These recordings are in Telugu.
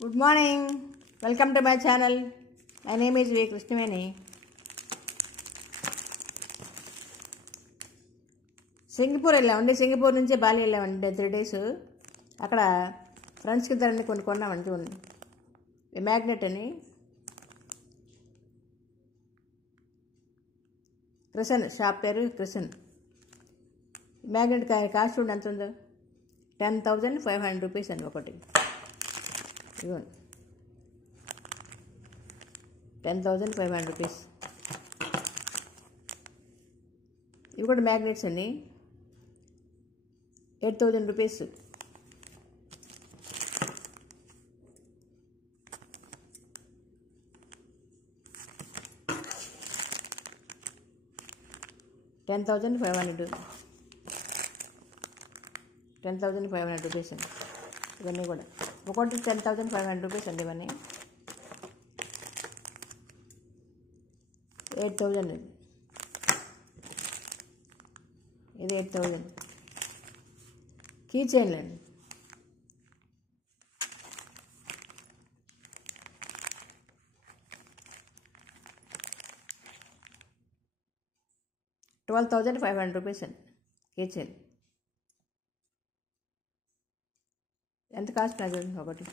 Good morning. Welcome to my channel. My name is V. Krishnaveni. Singapore వెళ్ళామండి. సింగపూర్ నుంచి బాలి వెళ్ళామండి 3 days. అక్కడ ఫ్రెండ్స్కి ఇద్దరండి కొన్ని కొన్నామండి. చూడండి, ఈ మ్యాగ్నెట్ అని క్రిసన్ షాప్ పేరు క్రిసన్. మ్యాగ్నెట్ కాస్ట్ చూడండి ఎంత ఉందో, 10,500 రూపీస్ అండి ఒకటి. ఇవ్వండి, 10,500 రూపీస్. ఇవి కూడా మ్యాగ్నెట్స్ అండి, 8,000 రూపీస్. $10,500 రూపీస్ అండి ఇవన్నీ కూడా. ఒకటి 10,500 రూపీస్ అండి ఇవన్నీ. 8,000 అండి, ఇది 8,000. కీ చైన్లు అండి, $12,500 రూపీస్ అండి కీ చైన్. ఎంత కాస్ట్ నాకు చూడండి ఒకటి.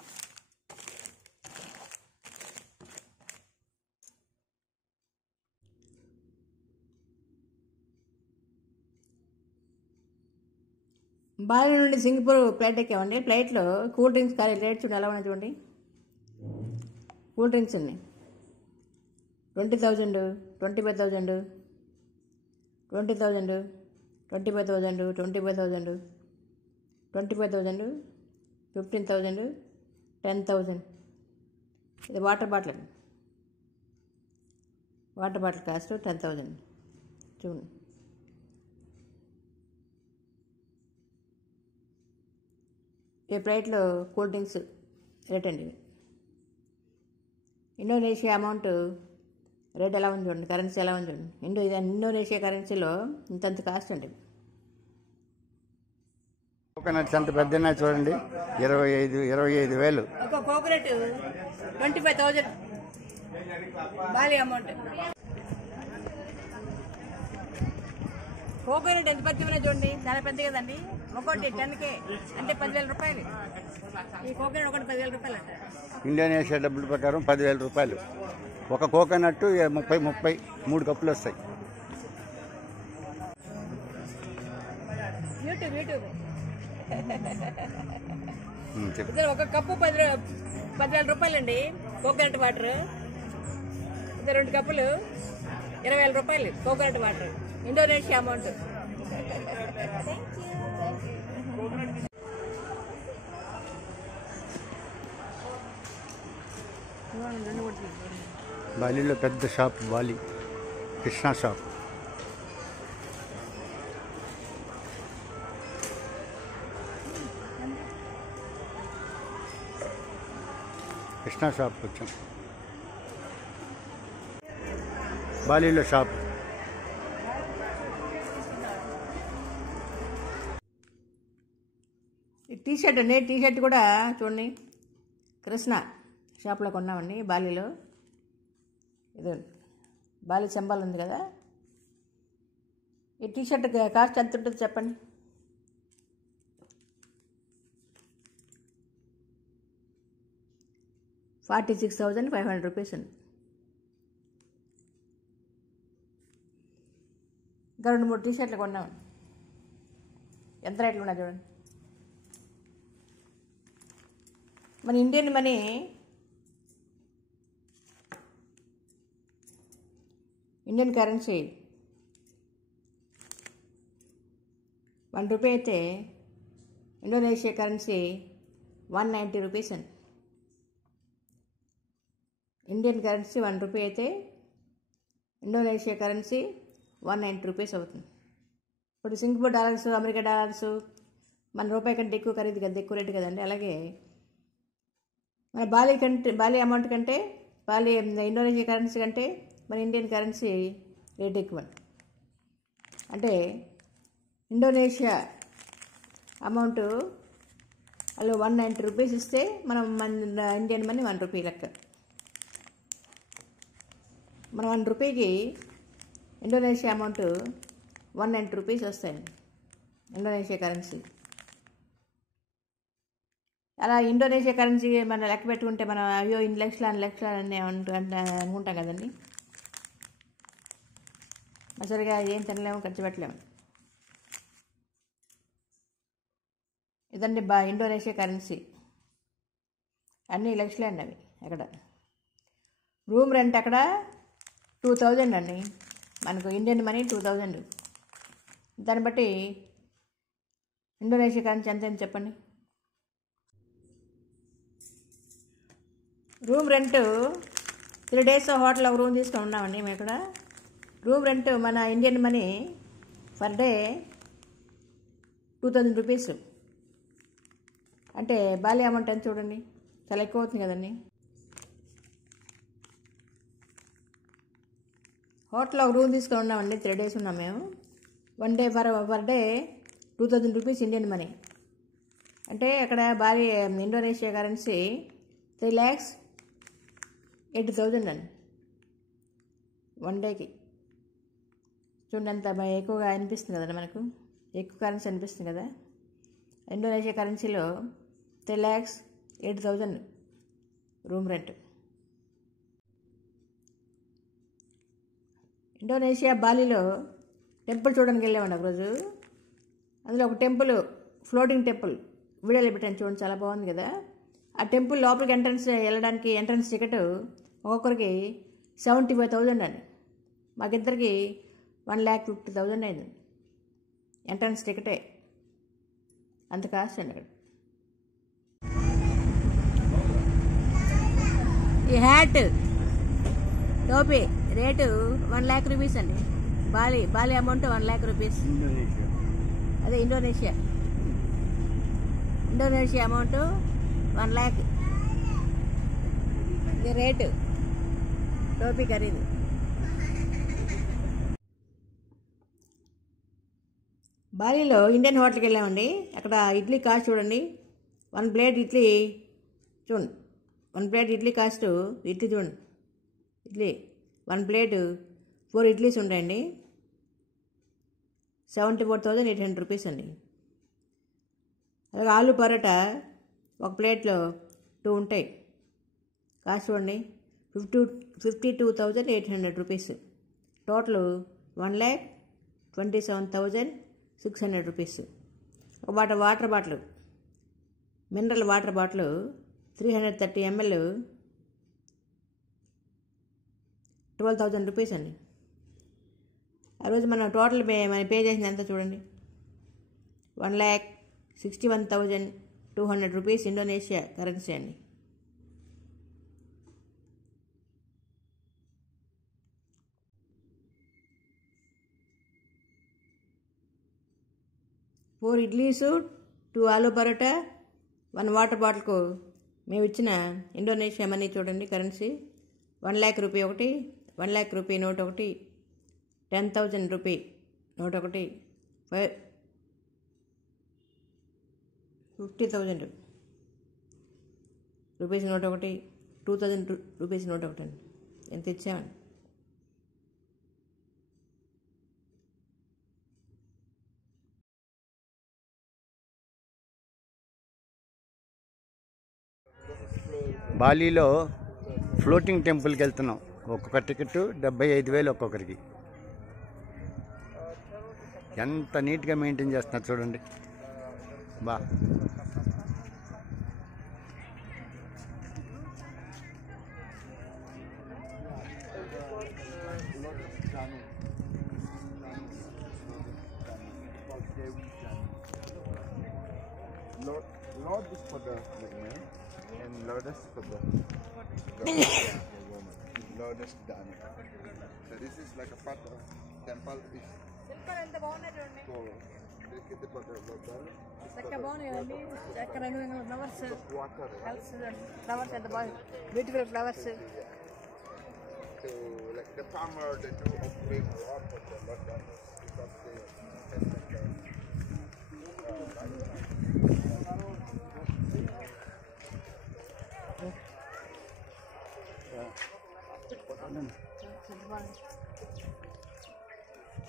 బాలి నుండి సింగపూర్ ఫ్లైట్ ఎక్కామండి. ఫ్లైట్లో కూల్ డ్రింక్స్ కానీ రేట్ చూడండి ఎలా ఉన్నాయి చూడండి. కూల్ డ్రింక్స్ అండి 20,000, 25,000, 20,000, 25,000, 25,000, 25,000, 15,000, 10,000. ఇది వాటర్ బాటిల్ అండి. వాటర్ బాటిల్ కాస్ట్ 10,000 చూడండి. ఈ ఫ్లైట్లో కూల్ డ్రింక్స్ రేట్ అండి. ఇండోనేషియా అమౌంట్ రేట్ ఎలా ఉంది చూడండి, కరెన్సీ ఎలా ఉంది చూడండి. ఇండోనేషియా కరెన్సీలో ఇంతంత కాస్ట్ అండి. కోకోనట్స్ అంత పెద్ద చూడండి, 25,000. ఒక కోకోనట్ 25,000 బాలి అమౌంట్. కోకోనట్ ఎంత పెద్ద ఉన్నాయి చూడండి, చాలా పెద్ద కదండి. ఒకటి 10K అంటే 10,000 రూపాయలు. ఈ కోకోనట్ ఒకటి 10,000 రూపాయలు అంట. ఇండోనేషియా డబ్బుల ప్రకారం 10,000 రూపాయలు. ఒక కోకోనట్ 30 కప్పులు వస్తాయి. యూట్యూబ్ ఒక కప్పు 10,000 రూపాయలు అండి. కోకోనట్ వాటర్ 2 కప్పులు 20,000 రూపాయలు. Coconut water Indonesia amount. బాలీలో పెద్ద shop Bali Krishna shop. Krishna షాప్కి వచ్చాం. బాలీలో షాప్. టీషర్ట్ అండి, టీషర్ట్ కూడా చూడండి కృష్ణ షాప్లో కొన్నామండి బాలీలో. ఇది బాలి సింబల్ ఉంది కదా. ఈ టీషర్ట్ కాస్ట్ ఎంత ఉంటుంది చెప్పండి. $46,500 రూపీస్ అండి. ఇంకా 2-3 టీషర్ట్లు కొన్నామండి. ఎంత రేట్లు ఉన్నాయి చూడండి. మన Indian money Indian currency 1 rupee అయితే ఇండోనేషియా కరెన్సీ 190 రూపీస్ అండి. ఇండియన్ కరెన్సీ 1 రూపీ అయితే ఇండోనేషియా కరెన్సీ 190 రూపీస్ అవుతుంది. ఇప్పుడు సింగపూర్ డాలర్స్, అమెరికా డాలర్స్ మన రూపాయి కంటే ఎక్కువ ఖరీదు కదా, ఎక్కువ రేటు కదండి. అలాగే మన బాలి అమౌంట్ కంటే ఇండోనేషియా కరెన్సీ కంటే మన ఇండియన్ కరెన్సీ రేట్ ఎక్కువ. అంటే ఇండోనేషియా అమౌంట్ వాళ్ళు 190 రూపీస్ ఇస్తే మనం మన ఇండియన్ మనీ 1 రూపీ లెక్క. మన 1 రూపీకి ఇండోనేషియా అమౌంట్ 190 రూపీస్ వస్తాయండి, ఇండోనేషియా కరెన్సీ. అలా ఇండోనేషియా కరెన్సీ మనం లెక్క పెట్టుకుంటే మనం అయ్యో ఇన్ని లక్షలు అన్ని లక్షలు అని అనుకుంటాం కదండి. సరిగా ఏం తినలేము, ఖర్చు పెట్టలేము. ఇదండి ఇండోనేషియా కరెన్సీ. అన్ని లక్షలే అండి అవి. అక్కడ రూమ్ రెంట్ అక్కడ 2000 అండి, మనకు ఇండియన్ మనీ 2000. దాన్ని బట్టి ఇండోనేషియా కరెన్సీ ఎంత అని చెప్పండి. రూమ్ రెంట్ 3 days హోటల్ ఒక రూమ్ తీసుకొని ఉన్నామండి మేము ఇక్కడ. రూమ్ రెంట్ మన Indian money per day 2000 rupees. అంటే బాలి అమౌంట్ అని చూడండి, చాలా ఎక్కువ అవుతుంది కదండి. హోటల్లో ఒక రూమ్ తీసుకొని ఉన్నామండి, 3 days ఉన్నాం మేము. 1 day per day 2000 rupees Indian money. అంటే అక్కడ బాలి ఇండోనేషియా కరెన్సీ 3,80,000 అండి 1 dayకి. చూడండి అంత ఎక్కువగా అనిపిస్తుంది కదండి, మనకు ఎక్కువ కరెన్సీ అనిపిస్తుంది కదా. ఇండోనేషియా కరెన్సీలో 3,80,000 రూమ్ రెంట్. ఇండోనేషియా బాలీలో టెంపుల్ చూడడానికి వెళ్ళామండి ఒకరోజు. అందులో ఒక టెంపుల్, ఫ్లోటింగ్ టెంపుల్ వీడియోలో పెట్టాను చూడండి, చాలా బాగుంది కదా. ఆ టెంపుల్ లోపలికి వెళ్ళడానికి ఎంట్రన్స్ టికెట్ ఒక్కొక్కరికి 75,000 అండి. మాకిద్దరికి 1,50,000 అయింది ఎంట్రన్స్ టికెటే. అంత కాస్ట్ అండి అక్కడ. ఈ హ్యాట్ టోపీ రేటు 1,00,000 రూపీస్ అండి. Bali amount 1,00,000 rupees. అదే ఇండోనేషియా అమౌంట్ 1,00,000. ఇది రేటు టోపీ ఖరీదు. బాలీలో ఇండియన్ హోటల్కి వెళ్ళామండి. అక్కడ ఇడ్లీ కాస్ట్ చూడండి, 1 ప్లేట్ ఇడ్లీ చూడండి, 1 ప్లేట్ ఇడ్లీ కాస్ట్ ఇడ్లీ చూడండి. ఇడ్లీ 1 ప్లేట్ 4 ఇడ్లీస్ ఉంటాయండి, 74,800 రూపీస్ అండి. అలాగే ఆలు పరోటా 1 ప్లేట్లో 2 ఉంటాయి, కాస్ట్ చూడండి 52,800 రూపీస్. Total 1,27,600 rupees. ఒక water bottle, mineral water bottle 330 ml 12,000 rupees అండి. ఆ రోజు మనం టోటల్ పే చేసింది ఎంత చూడండి, 1,61,200 రూపీస్ ఇండోనేషియా కరెన్సీ అండి. ఫోర్ ఇడ్లీసు, 2 ఆలు పరోటా, 1 వాటర్ బాటిల్కు మేము ఇచ్చిన ఇండోనేషియా మనీ చూడండి కరెన్సీ. 1,00,000 రూపీ ఒకటి, 1,00,000 రూపీ నోట్ ఒకటి, 10,000 రూపీ నోట్ ఒకటి, 50,000 రూపీస్ నోట్ ఒకటి, 2,000 రూపీస్ నోట్ ఒకటి అండి. ఎంత ఇచ్చామండి. బాలీలో ఫ్లోటింగ్ టెంపుల్కి వెళ్తున్నాం. ఒక్కొక్క టికెట్ 75,000 ఒక్కొక్కరికి. ఎంత నీట్గా మెయింటైన్ చేస్తున్నారు చూడండి. బా Lord is for the man and Lourdes for the woman. Lourdes done. So this is like a part of temple is cool. Look at the butter. Flowers ఎంత బాగా beautiful flowers. So like the farmer, they do bring a lot for the Lord done because they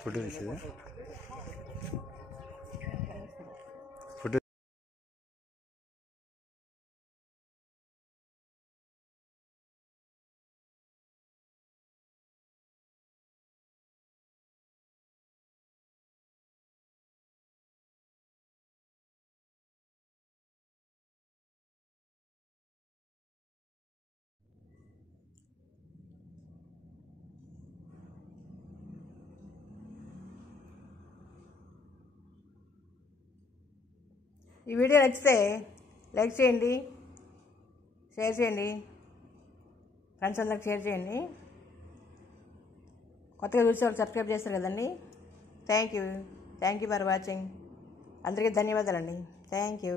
food తీసేది ఫుడ్ ఈ వీడియో నచ్చితే లైక్ చేయండి, షేర్ చేయండి, ఫ్రెండ్స్ అందరికి షేర్ చేయండి. కొత్తగా చూసే వాళ్ళు సబ్స్క్రైబ్ చేస్తారు కదండి. Thank you for watching. అందరికీ ధన్యవాదాలండి. Thank you.